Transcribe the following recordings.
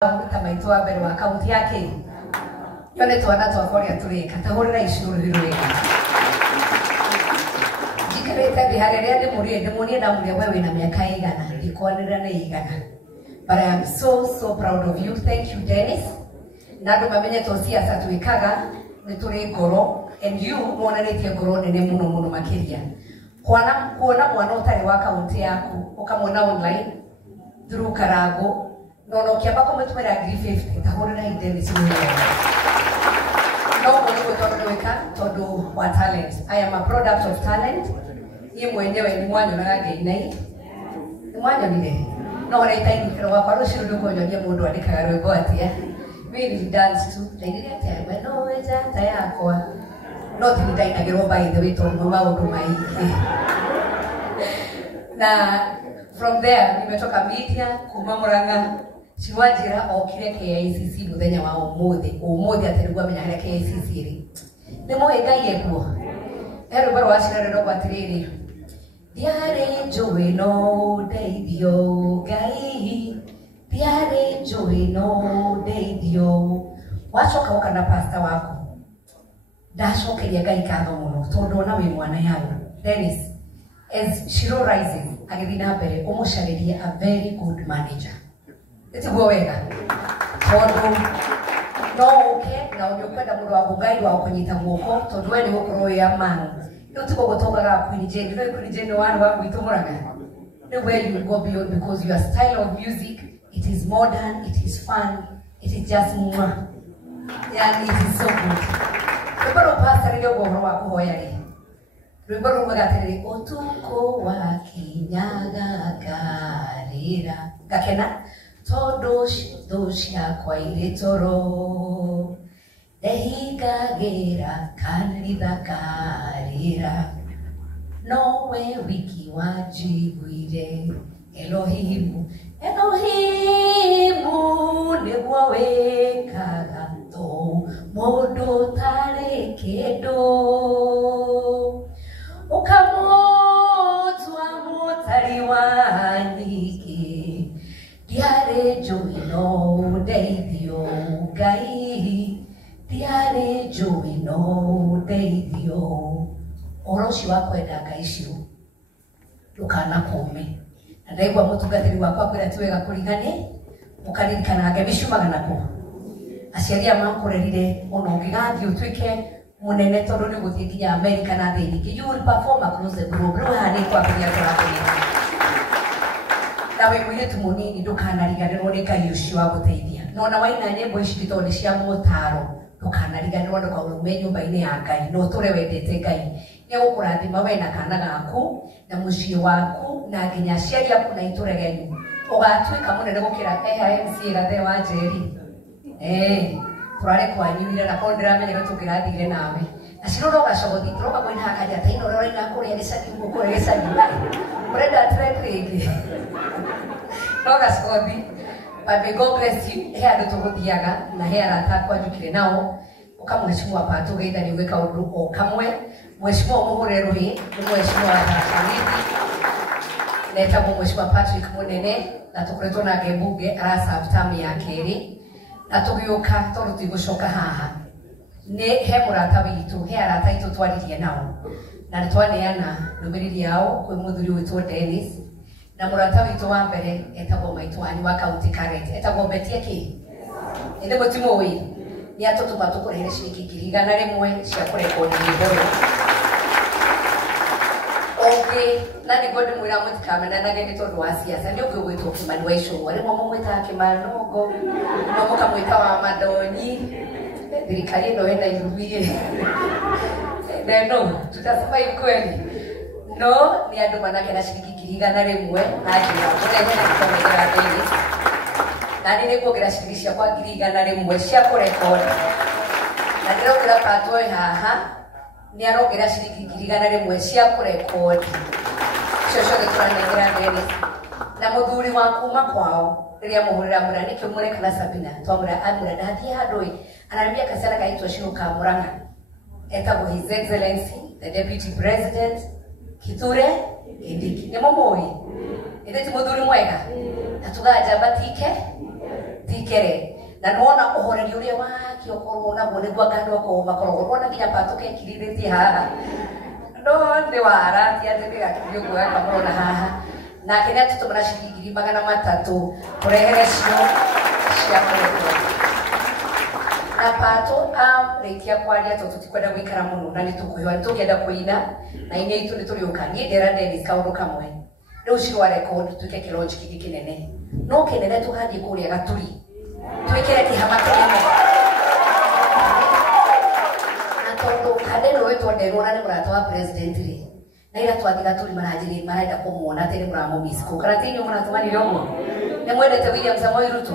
Tamaitwa mbere wa kaunti yake yone twana twakoria turika tahurira icuru hirwega jikareta biharere ande murie na murie wewe na miaka igana ikwanira na igana. But I am so proud of you. Thank you, Dennis. Nadu mamenye tosia satwikaga nituri ngoro, and you mwoneretie ngoro nene muno makiria kuona mwana utari wa kaunti yaku ukamwona online through Karago. No, kiamba como tu mera agree 50, tahurira Dennis muno. No, todo wa talent. I am a product of talent. Ye mwenyewe ni mwanyo na gainai. Ni mwanyo nile. No, raita ingikiro wa kwaro shiru ko nyonya mundu andikaga rwimbo atia. Mimi dance too. Ndaigire atia no weja tayakwa. No tindainagirwo by the way to maundu maingi. Na from there nimetoka media kuma Murang'a. Chiwajira okire KICC muthenya wa umuthi atirigwa menya hara KICC ri nimo egaye kuo ero baro washira ndo kwatiriri diare joy no deithio gai diare joy no deithio wachoka ukana pastor wako dashokeria gai katho muno tondu na wi mwana yayo Dennis as Shiro rises agithina mbere umushariria a very good manager. Iti wega. Tondu no okay na unyokwenda mundu wa gugai wa kunyita guoko tondu we ni gukoro ya man. Ndo tuko gutokaga kwinije no kwinije no wanu wa kwitumuraga. The way you go beyond because your style of music, it is modern, it is fun, it is just mwah. Yeah, it is so good. Rebaro pastor ndio goro wa kuhoya ri. Rebaro magatere otuko wa kinyaga karira. Gakena Todoshia kwa ile toro Dehigagera kanida karira Nowe wiki wajigwire Elohimu Negwa weka gato Modo tare kedo Ukamotu amotari waniki Diare joy no deithio gai Diare joy no deithio Oroshi wako edaga ishiu Lukana kome Ndaigwa mutungatiri wako akwira tiwega kurigane Ukaririkana agebishu maganako Aciaria mankurerire ono ngigathi utwike munene tondu ni guthie nginya America na thĩ ingĩ. You will perform across the globe. Rĩu haha nĩ kwambĩrĩria tũrakũria na we mwire tumunini ndukanariganirwo ni Ngai ucio wa guteithia no na waina nyimbo ici tondu cia mutaro ndukanariganirwo ndukaume nyumba-ini ya Ngai no tore wendete Ngai ni gukurathima we na kana gaku na mucii waku na nginya aciari aku na iture genyu ugatwika munene gukira AIMC gathe wa Njeri turare kwanyuire na kondiramenya tukirathire nawe aciroro gacogothi turoka kwina hakaja taino rero ina kuria gicagi ngukure gicagi murenda trending no gacogothi but may God bless you he andu tuguthiaga na he arata kwanjukire nao ukamweshimwa patu geitha ni gwika undu o kamwe mweshimwa muhure ruhi ni mweshimwa Tarakaniti leta mweshimwa Patrick Munene na tukuretwo na Gebunge arasa term ya keri na tugioka tondu tigucoka haha ni he murata witu he arata itu twaririe nao na twaneana numiriri yao kwi muthuri witwo Dennis na murata witu wa mbere etagwo Maitwani wa county Karet etagwo Betie ki ende mutimo wi ni atotuma tukurehere ciringi 100 cia kurekodi nyimbo okay na ni godi mwira mutikamena na gende tondu wa siasa ndio gwitwo Kimani wa Icũng'wa rimwe mumwita Kimanongo no mukamwita wa Madonyi thirikari ino ena irumie no tutasurvive kweli no ni andu manake na ciringi 100 na njira kurehe na kurehe Dennis na ni kugira ciringi cia kwa 100 cia kurekodi na ndirogira patoi haha ni arogira ciringi 100 cia kurekodi coco gitwanengera Dennis na muthuri wa kuma kwao riria muhurira murani kimure kana Sabina twamura amura ndathie handui ananiambia kasana kaitwa Shiruka Murang'a etagwo His Excellency the Deputy President Kithure Kindiki ni mumoi ende ti muthuri mwega na tugaja batike tikere na nona ohoreri uria waki okorwo na bone gwa kando ko makoro ona kinya patoke kirithiti haha no ndi wara ti ati gakio gwa kamoro na haha na kenya tutumana shilingi 300 kurehere cio cia kwetu na pato reikia kwaria tutikwenda gwikara muno na nitukuhiwa nitukienda kuina na ine itu nituriukanie ndera Dennis kaundu kamwe riu cio wa record tuke kilonji kigi kinene no kinene tukathie kuria Gaturi twikire kihama kinene na tondu kadeno wetu nderwo na ni murata wa president ri na ira twathi Gaturi marajiri maraenda kumuona tene muramo misiko karatini muratumani yomo ne mwendete William Samoei Ruto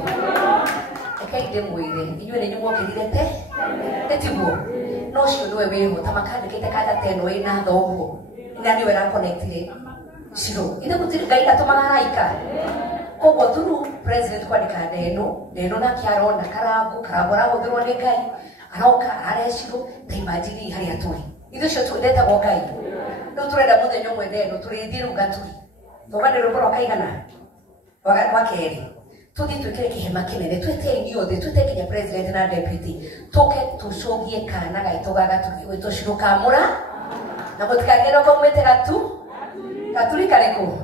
ekaide mwire inywe ne nyumo kirite etiguo no cio niwe weho tamakandikite kada teno ina thogo ina niwe ra connectire shiro ine gutiri gaida tumaraika kogo turu president kwa deno na kiarona karago karabora gothirwo ni ngai aroka areshiro ta imagine hari aturi ithu cio twendeta go ngai no turenda muthenya umwe ndeno turithiru Gaturi tugandiro boro kaigana wa keri tuthi twikire kihema kinene tweteni othe twetekinya president na deputy toke tucogie kana gaitu ga Gaturi gwitu cirukamura na mutikagero ko mwete Gaturi kariko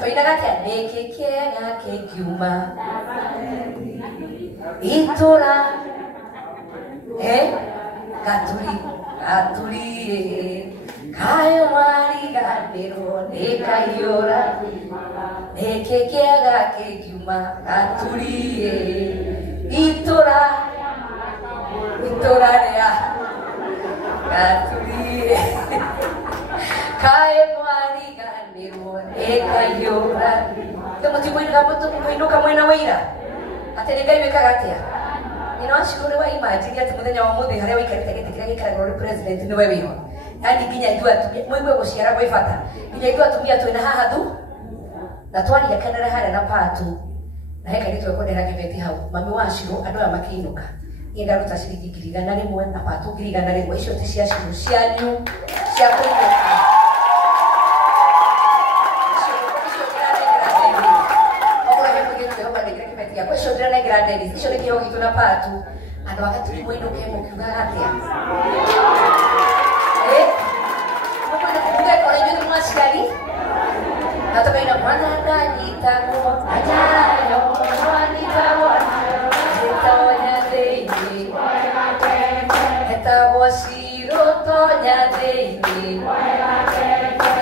toinaga kia niki kiega kikiuma itura Gaturi kayo mariganirwo nikaiora niki kiega kikiuma Gaturi itura ria Gaturi kayo mariganirwo nikaiora temutimuinuka mutukuinuka mwena wira atene ngai wikaga atia ino ashikure wa imagine ati muthenya wa muthi haria wikarite giti kiria gikaragwo ri president ni we wiho yani ginya ithu atumia mwigue guciara gwi bata ginya ithu atumia twina haha thu na twari yakenera haria na patu na heka ni twekondera gibeti hau mami wa Shiro andu aya makiinuka yenda ruta ciringi 100 na patu 100 icio ti cia Shiro cianyu cia kuinuka icio ndira negira Dennis icio ni kiho gitu na patu andu Agaturi mwinuke mukiugaga atia mukwenda kuvuga kore nyu mwaciari natokaina mwana ndanyitagwo ajayo mwanitagwo tonya thĩinĩ etagwo Shiro tonya thĩinĩ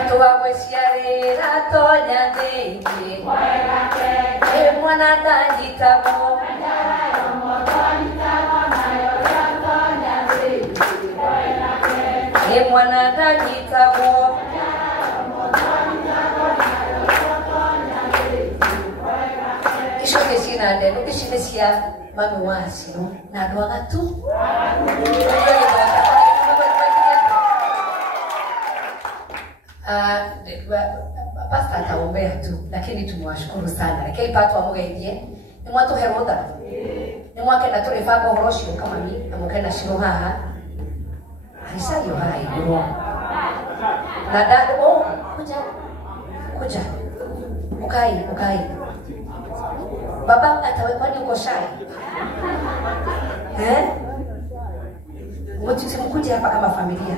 twagwĩciarĩra tonya thĩinĩ mwana ndanyitagwo mwana ndanyitagwo icio nĩ ciina ndeno ici nĩ cia mami wa Shiro na andũ agatu Pasta ataombea tu lakini tumewashukuru sana lakini pato amugeithie ni mwatuhe rutha ni mwakenda turibanga uhoro ucio kama mi na mukenda Shiro haha alisayo haha iguru na dado kuja ukai baba atawekwa ni uko shy mkuja hapa kama familia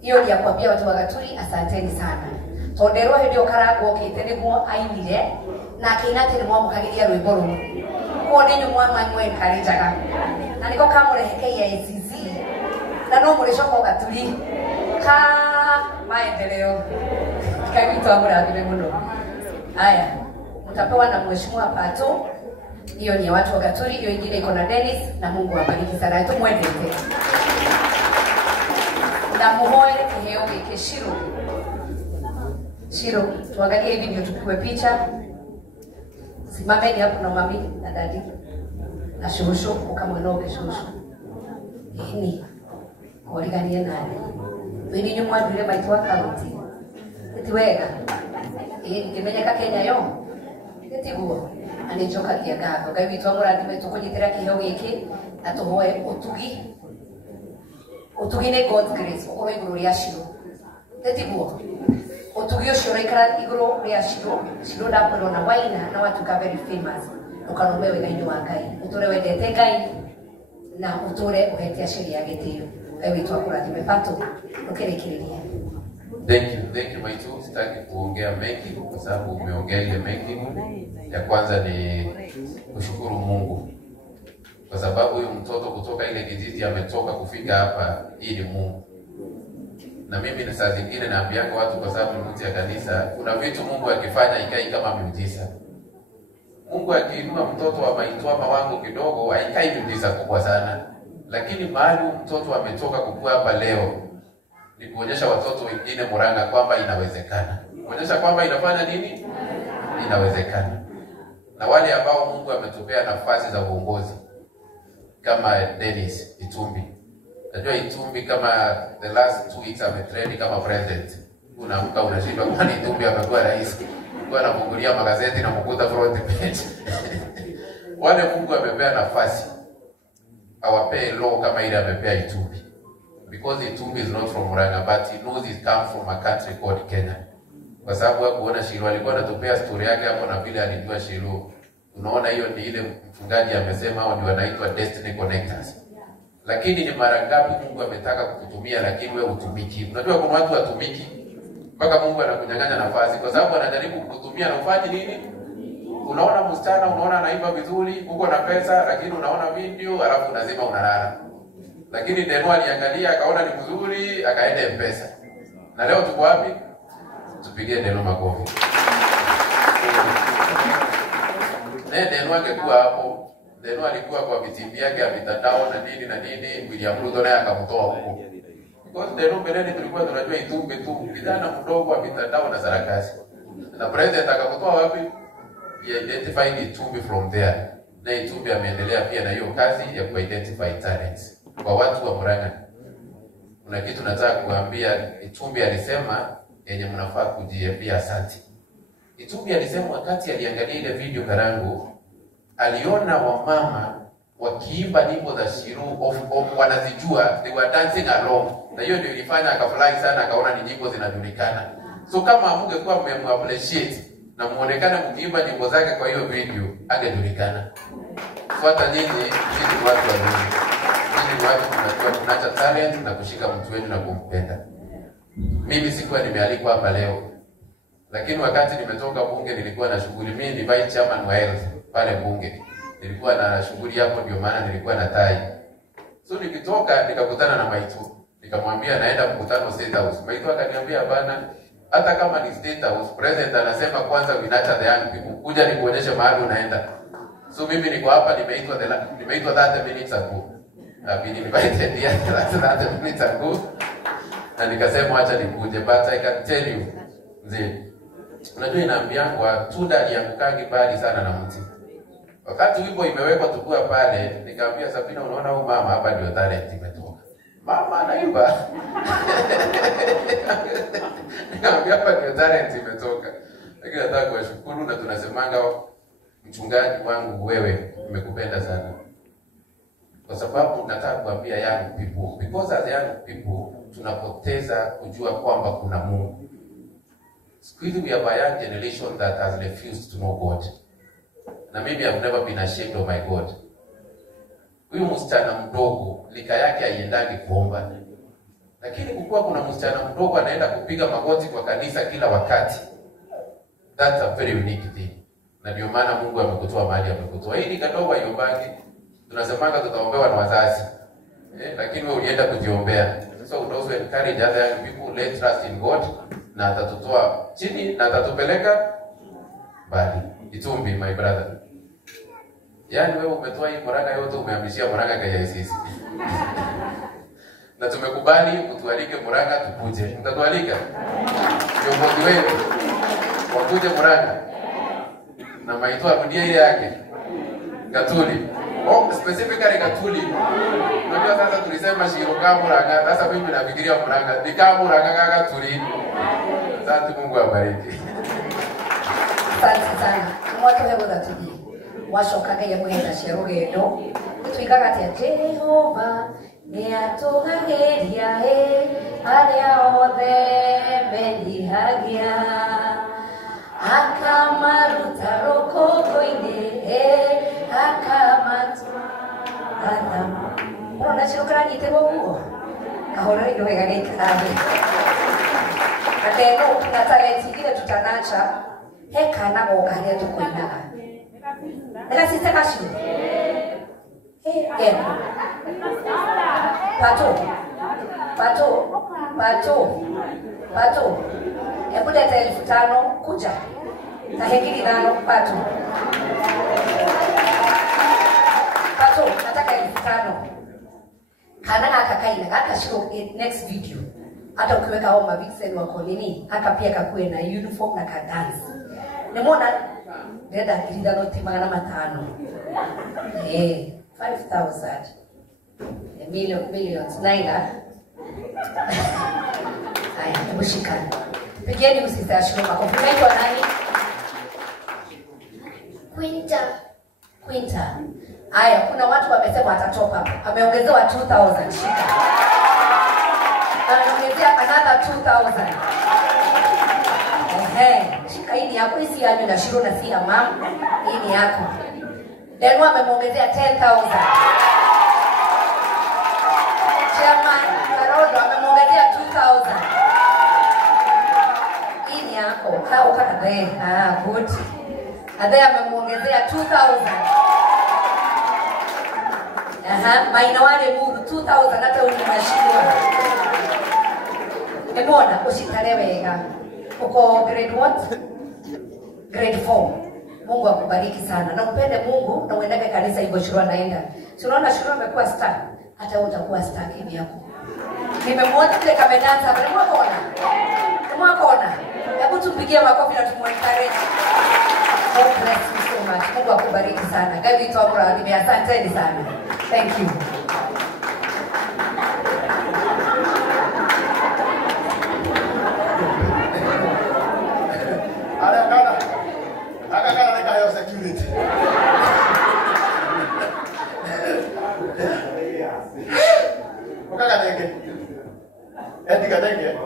hiyo ni ya kuambia watu wa Gaturi asanteni sana tonderwa hindio karagwo kite niguo ainire na kinate ni mwamukagiria rwimbo ru kuone nyu mwama mwe karijaga na niko kamurehe KICC na no murishoka Gaturi ka maendeleo kagito amurathime muno haya mtapewa na mheshimiwa Pato hiyo ni watu wa Gaturi hiyo ingine iko na Dennis na Mungu awabariki sana tumwendete na muhoe kiheo giki Shiro tuangalie hivi ndio tukue picha simameni hapo na mami na dadi na shushu ukamwenoge shushu ini kuligania nani wewe ni mwadile baitwa kaunti etiwega ngimenyeka Kenya yo etiguo anichoka kia gago ngai witwa murathime tukunyitira kiheo giki na tuhoe utugi ni God's grace ukoro iguru ria Shiro etiguo Utugio shirika igro ya shiro da polo na waina na watu ka very famous. Ukaromewe gaini wa Ngai. Utore wendete Ngai na utore uhetia sheria gitio. Ewe twakurathime pato. Ukirekereria. Thank you Maitu. Sitaki kuongea mengi kwa sababu umeongea ile mengi. Ya kwanza ni kushukuru Mungu. Kwa sababu huyu mtoto kutoka ile kijiji ametoka kufika hapa ili Mungu. Na mimi ni saa zingine naambianga watu kwa sababu ni mtu ya kanisa, kuna vitu Mungu akifanya ikai kama miujiza. Mungu akiinua mtoto wa Maitu ama wangu kidogo haikai miujiza kubwa sana. Lakini mahali mtoto ametoka kukua hapa leo ni kuonyesha watoto wengine Murang'a kwamba inawezekana. Kuonyesha kwamba inafanya nini? Inawezekana. Na wale ambao Mungu ametupea nafasi za uongozi kama Dennis Itumbi. Najua Itumbi kama the last 2 weeks ametrend kama president. Unaamka unashindwa kwani Itumbi amekuwa rais. Kwa anafungulia magazeti na mkuta front page. Wale Mungu amepea nafasi awapee law kama ile amepea Itumbi. Because Itumbi is not from Murang'a, but he knows it comes from a country called Kenya. Kwa sababu kuona Shilo alikuwa anatupea story yake hapo na vile alijua Shilo. Unaona hiyo ni ile mchungaji amesema hao ndio wanaitwa destiny connectors. Lakini ni mara ngapi Mungu ametaka kukutumia lakini wewe utumiki? Unajua kuna watu watumiki mpaka Mungu anakunyang'anya nafasi kwa sababu anajaribu kukutumia na ufanye nini? Unaona msichana, unaona anaimba vizuri, uko na pesa lakini unaona video alafu unazima unalala. Lakini Deno aliangalia akaona ni mzuri, akaenda M-Pesa. Na leo tuko wapi? Tupigie Deno makofi. Deno angekuwa hapo. Deno alikuwa kwa vitimbi yake ya mitandao na nini, William Ruto naye akamtoa huko. Because Deno mbeleni tulikuwa tunajua Itumbi tu, kijana mdogo wa mitandao na sarakasi. Na president akamtoa wapi? He identified Itumbi from there. Na Itumbi ameendelea pia na hiyo kazi ya ku-identify talents kwa watu wa Murang'a. Kuna kitu nataka kuambia. Itumbi alisema yenye mnafaa kujiambia asante. Itumbi alisema wakati aliangalia ile video Karangu, aliona wamama wakiimba nyimbo za Shiro wanazijua, they were dancing along. Na hiyo ndio ilifanya akafurahi sana, akaona ni nyimbo zinajulikana. So kama mungekuwa mmemappreciate na muonekana mkiimba nyimbo zake kwa hiyo video, angejulikana. So hata nyinyi ni watu wa Mungu. Nyinyi watu tunajua tunacha talent na kushika mtu wetu na kumpenda. Mimi sikuwa nimealikwa hapa leo. Lakini wakati nimetoka bunge nilikuwa na shughuli. Mimi ni vice chairman wa health pale bunge. Nilikuwa na shughuli hapo ndio maana nilikuwa na tai. So nikitoka nikakutana na Maitu. Nikamwambia naenda mkutano State House. Maitu akaniambia bana, hata kama ni State House, president anasema kwanza we nurture the young people. Kuja nikuonyeshe mahali unaenda. So mimi niko hapa nimeitwa 30 minutes ago. I've been invited here 30 minutes ago. Na nikasema acha nikuje, but I can tell you mzee, unajua inaambiangwa tunda liangukangi bali sana na mti. Wakati wimbo imewekwa tukua pale, nikamwambia Sabina, unaona huyu mama hapa ndio talent imetoka. Mama anaimba. Nikamwambia hapa ndio talent imetoka. Lakini nataka kuwashukuru na tunasemanga mchungaji wangu wewe nimekupenda sana. Kwa sababu nataka kuambia young people, because as young people tunapoteza kujua kwamba kuna Mungu. We have a young generation that has refused to know God. Na maybe I've never been ashamed of my God. Huyu msichana mdogo lika yake haiendangi kuomba. Lakini kukua kuna msichana mdogo anaenda kupiga magoti kwa kanisa kila wakati. That's a very unique thing. Na ndio maana Mungu amekutoa mahali amekutoa. Hii ni kadogo yombangi. Tunasemanga tutaombewa na wazazi. Lakini wewe ulienda kujiombea. So we also encourage other young people, let's trust in God. Na atatutoa chini na atatupeleka mbali. Itumbi my brother. Yaani wewe umetoa hii Murang'a yote umehamishia Murang'a KICC. Na tumekubali utualike Murang'a tukuje. Mtatualika? Viongozi wetu wakuje Murang'a. Na Maitu arudie ile yake. Gatuli. Specifically Gatuli. Unajua sasa tulisema Shiro kama Murang'a, sasa mimi nafikiria Murang'a. Ni kama Murang'a Gatuli. Asante, Mungu awabariki. Asante sana. Mwatu hebu natudi. Washokaga ya mwenda sherogendo. Tuikaga tia Jehova. Neatohageria he. aria othe menyihagia akamaruta rũkũngũ-inĩ akamatwara. Ũrona Shiro karanyitĩrwo guo kahora indo wega gĩikarathĩ ateno na talenti ingine tutanacha heka na goga harĩa tũkũinaga nĩgacite gacio Pato hebu leta 5,000 kuja na hekini 5 Pato nataka 5,000 kana akakaina gaka Shiro next video hata ukiweka hao mavixen wako nini hata pia kakue na uniform na ka dance nimeona nenda 5,500 5,000 millions naira. Haya, hebu shikana. Pigeni msisa Shiro makofi. Unaitwa nani? Quinta. Haya, kuna watu wamesema atatopa hapo. Ameongezewa 2,000. Shika. Anaongezea another 2,000. Shika hii ni yako, hii si yanyu na Shiro na si ya mama. Hii ni yako. Then amemwongezea 10,000. Chairman Karondo amemwongezea 2,000. Hii ni yako. Hao kana good. Adhe amemwongezea 2,000. Maina wale muru 2,000 hata unimashio. Emona ushikare wega. Uko grade what? Grade 4. Mungu akubariki sana. Na upende Mungu na uendeke kanisa hivyo Shiro anaenda. Si unaona Shiro amekuwa star. Hata wewe utakuwa star kimi yako. Nimemwona kile kamedansa hapa. Nimwakona. Hebu tupigie makofi na tumuencourage. God bless you so much. Mungu akubariki sana. Gavi tu hapo radhi. Asanteni sana. Thank you. Akakana nikayo security. Ukaka nenge. Edika nenge.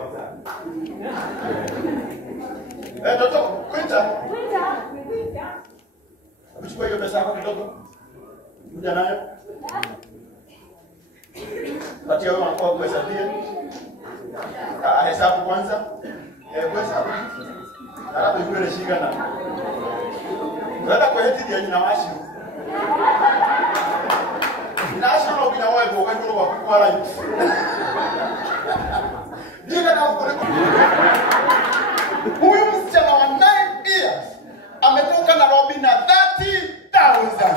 Toto, Quinta. Uchukue hiyo pesa yako kidogo. Kuja nayo. Patia wewe mkoa kuhesabia. Hesabu kwanza. Kuhesabu. Alafu yule shikana. Ndio kwa heti ya nyina washi. National bina wewe kwa kwenda kwa kukwala. Jina na uko. Huyu msichana wa 9 years ametoka na Robin na 30,000.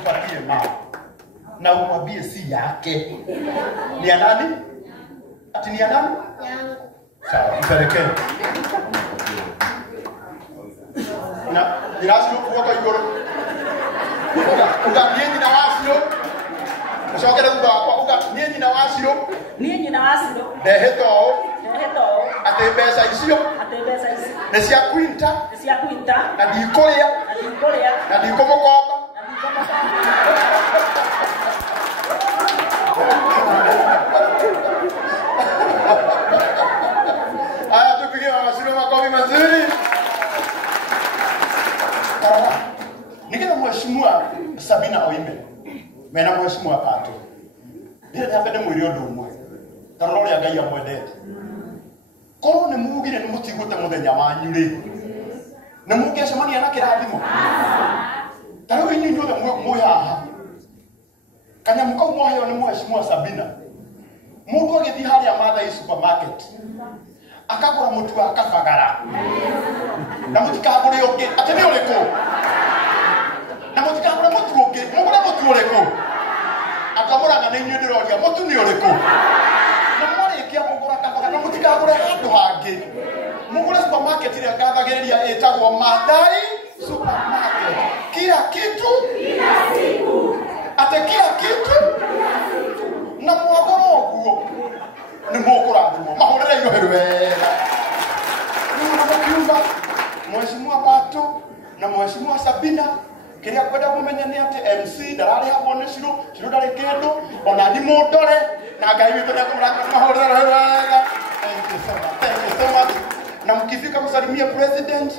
Upatie mama. Na umwambie si yake. Ni ya nani? Ati ni ya nani? Yangu. Sawa, mpelekee. Na ninasi lupu wako igoro. Uga nienyi na wasiro. Ushokere uga nienyi na wasiro. Nienyi na wasiro. Deheto. Ate pesa isio. Nesia Quinta. Na dikoya. Na dikomokoba. Tupige mashiro makofi mazuri. Nikena mheshimiwa Sabina Oimbe. Mena mheshimiwa Pato. Ndire napende mwiri undu umwe. Tarori ya Ngai amwendete. Korwo ni mugire ni mutigute muthenya wanyu ri. Na mungecemania na kirathimo. Tarori ni ndothe mwe haha. Kanya mkau mwaheyo ni mheshimiwa Sabina. Mundu agithi haria Mathai supermarket. Akagura mutu akabagara. Na mutikagure ungi ati ni uriku. Na mutikagure mutu ungi, mugure mutu uriku. Akamuranga ni nyu ndiroria mutu ni uriku. Na mwarikia mugura kabagara na mutikagure handu hangi. Mugure supermarket ile gathagiriria etagwo Mathai supermarket. Kila kitu kila siku. Ate kila kitu na mwagoro guo. Ni mukurathimo mahurire iroheru wega. Ni mwakiumba mheshimiwa Pato na mheshimiwa Sabina kiria kwenda kumenya ni ati MC ndarari hamwe ni Shiro ndari kindu ona ni mundore na Ngai witu ni akumuraka mahorera wega. Thank you so much. Na mkifika kusalimia president